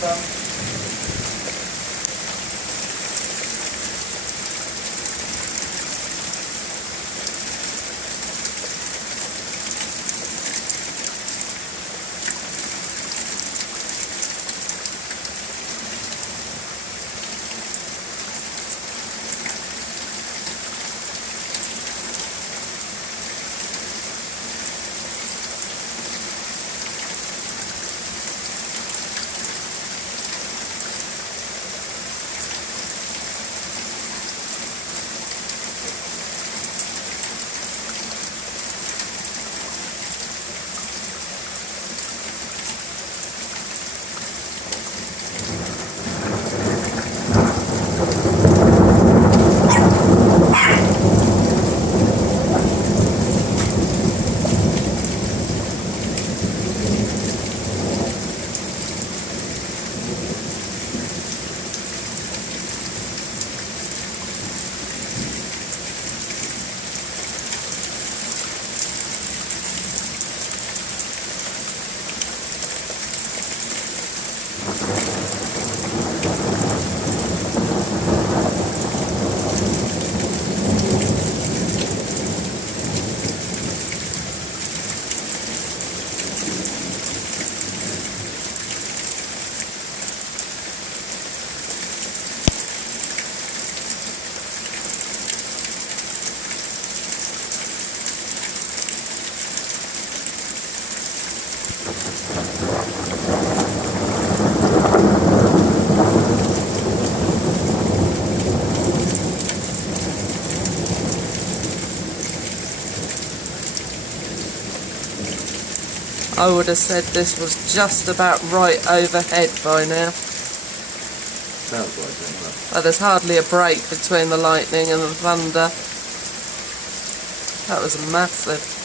done. I would have said this was just about right overhead by now. Sounds like it, doesn't it? Well, there's hardly a break between the lightning and the thunder. That was massive.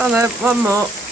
Oh no, one more.